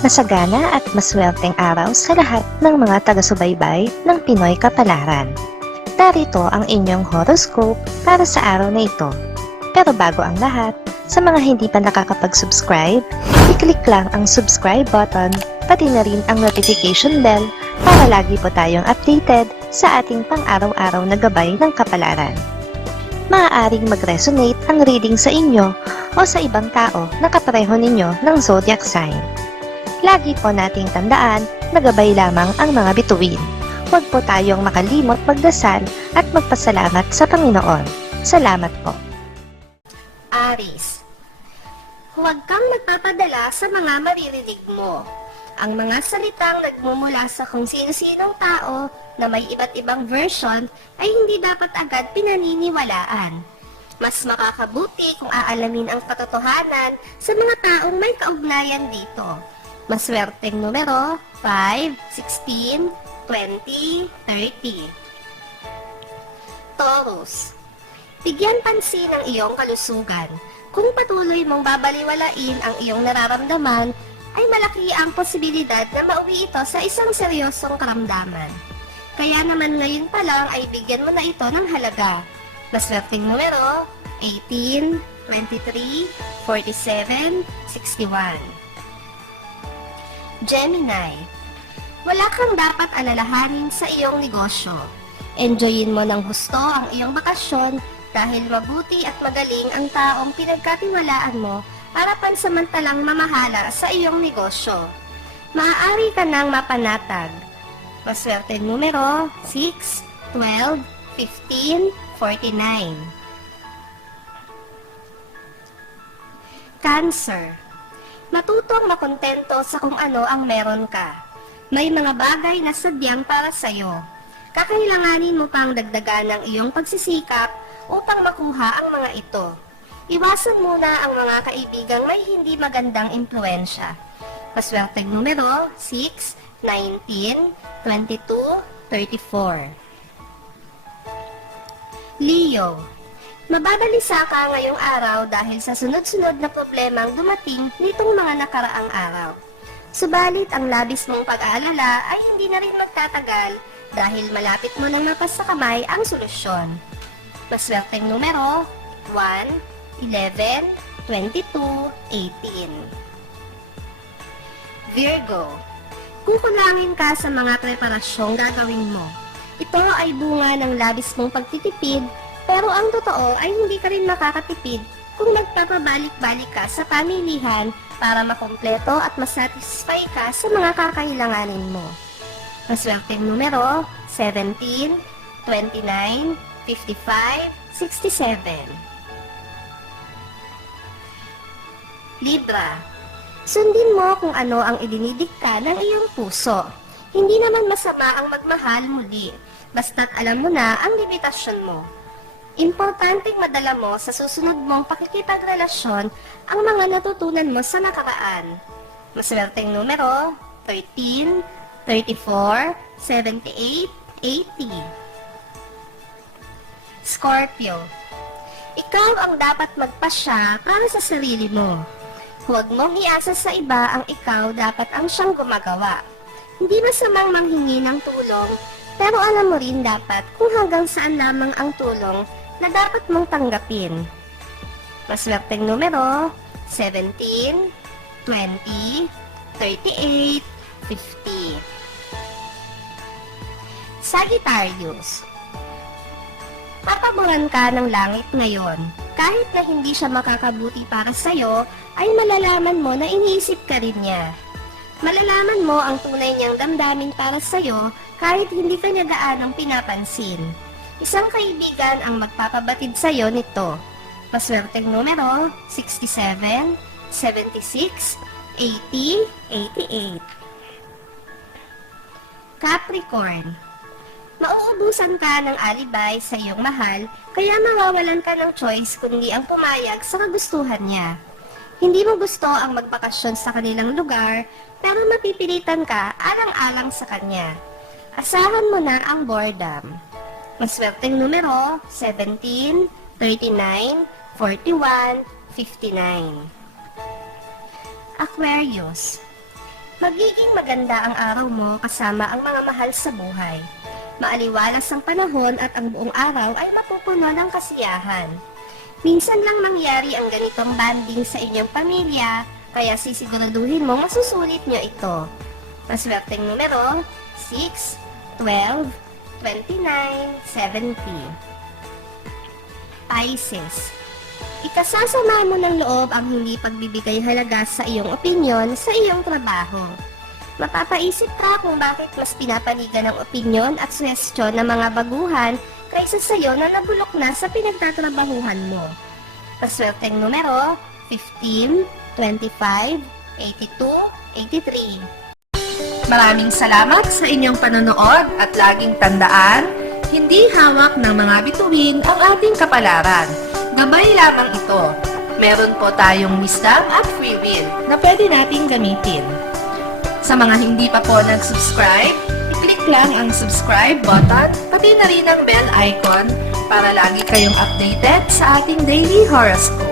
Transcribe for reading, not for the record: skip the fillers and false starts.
Masagana at maswerteng araw sa lahat ng mga taga-subaybay ng Pinoy Kapalaran. Narito ang inyong horoscope para sa araw na ito. Pero bago ang lahat, sa mga hindi pa nakakapag-subscribe, i-click lang ang subscribe button, pati na rin ang notification bell para lagi po tayong updated sa ating pang-araw-araw na gabay ng kapalaran. Maaaring mag-resonate ang reading sa inyo o sa ibang tao na kapareho ninyo ng zodiac sign. Lagi po nating tandaan na gabay lamang ang mga bituin. Huwag po tayong makalimot magdasal at magpasalamat sa Panginoon. Salamat po. Aries, huwag kang magpapadala sa mga maririnig mo. Ang mga salitang nagmumula sa kung sino-sinong tao na may iba't ibang version ay hindi dapat agad pinaniniwalaan. Mas makakabuti kung aalamin ang katotohanan sa mga taong may kaugnayan dito. Maswerteng numero 5, 16, 20, 30. Taurus, bigyan pansin ang iyong kalusugan. Kung patuloy mong babaliwalain ang iyong nararamdaman, ay malaki ang posibilidad na mauwi ito sa isang seryosong karamdaman. Kaya naman ngayon pa lang ay bigyan mo na ito ng halaga. Maswerteng numero 18, 23, 47, 61. Gemini, wala kang dapat alalahanin sa iyong negosyo. Enjoyin mo ng husto ang iyong bakasyon dahil mabuti at magaling ang taong pinagkatiwalaan mo para pansamantalang mamahala sa iyong negosyo. Maaari ka nang mapanatag. Maswerte numero 6, 12, 15, 49. Cancer, matutong makontento sa kung ano ang meron ka. May mga bagay na sadyang para sa'yo. Kakailanganin mo pang dagdagan ng iyong pagsisikap upang makuha ang mga ito. Iwasan muna ang mga kaibigang may hindi magandang impluensya. Maswerteng numero 6, 19, 22, 34. Leo, mababalisa ka ngayong araw dahil sa sunod-sunod na problemang dumating nitong mga nakaraang araw. Subalit ang labis mong pag-aalala ay hindi na rin magtatagal dahil malapit mo nang mapasa kamay ang solusyon. Maswerteng numero 1, 11, 22, 18. Virgo, kukulangin ka sa mga preparasyong gagawin mo. Ito ay bunga ng labis mong pagtitipid, pero ang totoo ay hindi ka rin makakatipid kung nagpapabalik-balik ka sa pamilihan para makompleto at masatisfy ka sa mga kakailanganin mo. Maswerteng numero 17, 29, 55, 67. Libra, sundin mo kung ano ang idinidikta ng iyong puso. Hindi naman masama ang magmahal muli, basta't alam mo na ang limitasyon mo. Importanteng madala mo sa susunod mong pakikipagrelasyon ang mga natutunan mo sa nakaraan. Maswerteng numero 13, 34, 78, 80. Scorpio, ikaw ang dapat magpasya para sa sarili mo. Huwag mong iasa sa iba ang ikaw dapat ang siyang gumagawa. Hindi masamang manghingi ng tulong, pero alam mo rin dapat kung hanggang saan lamang ang tulong na dapat mong tanggapin. Maswerteng numero 17, 20, 38, 50. Sagittarius, papaboran ka ng langit ngayon. Kahit na hindi siya makakabuti para sa'yo, ay malalaman mo na iniisip ka rin niya. Malalaman mo ang tunay niyang damdamin para sa'yo kahit hindi ka niya gaanong pinapansin. Isang kaibigan ang magpapabatid sa'yo nito. Maswerteng numero 67, 76, 80, 88. Capricorn, mauubusan ka ng alibay sa iyong mahal, kaya mawawalan ka ng choice kundi ang pumayag sa kagustuhan niya. Hindi mo gusto ang magbakasyon sa kanilang lugar, pero mapipilitan ka alang-alang sa kanya. Asahan mo na ang boredom. Maswerteng numero 17, 39, 41, 59. Aquarius, Magiging maganda ang araw mo kasama ang mga mahal sa buhay. Maaliwalas ang panahon at ang buong araw ay mapupuno ng kasiyahan. Minsan lang mangyari ang ganitong banding sa inyong pamilya, kaya sisiguraduhin mo masusulit nyo ito. Maswerteng numero, 6, 12, 29, 70. Pisces. Ikasasama mo ng loob ang hindi pagbibigay halaga sa iyong opinyon sa iyong trabaho. Mapapaisip ka kung bakit mas pinapanigan ng opinyon at suhestyon ng mga baguhan kaysa sa iyo na nabulok na sa pinagtatrabahuhan mo. Paswerteng numero, 15, 25, 82, 83. Maraming salamat sa inyong panonood at laging tandaan, hindi hawak ng mga bituin ang ating kapalaran. Gabay lamang ito. Meron po tayong wisdom at free will na pwede nating gamitin. Sa mga hindi pa po nag-subscribe, i-click lang ang subscribe button, pati na rin ang bell icon para lagi kayong updated sa ating daily horoscope.